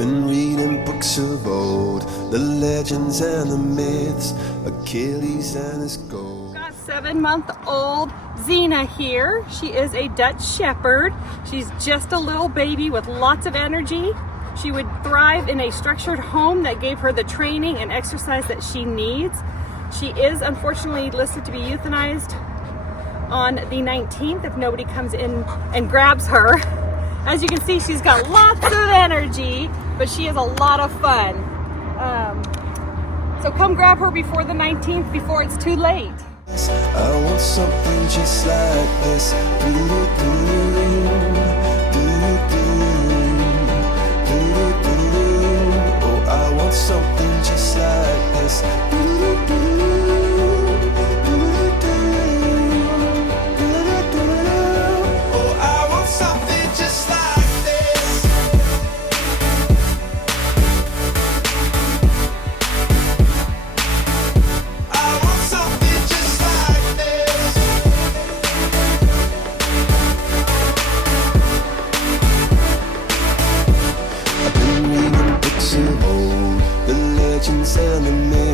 been reading books of old, the legends and the myths, Achilles and his gold. Got 7-month-old Xena here. She is a Dutch Shepherd. She's just a little baby with lots of energy. She would thrive in a structured home that gave her the training and exercise that she needs. She is unfortunately listed to be euthanized on the 19th if nobody comes in and grabs her. As you can see, she's got lots of energy, but she is a lot of fun. So come grab her before the 19th, before it's too late. I want something just like this. Oh, I want something just like this. Oh, I want something just like this. I want something just like this. I've been reading books of old, the legends and the myths.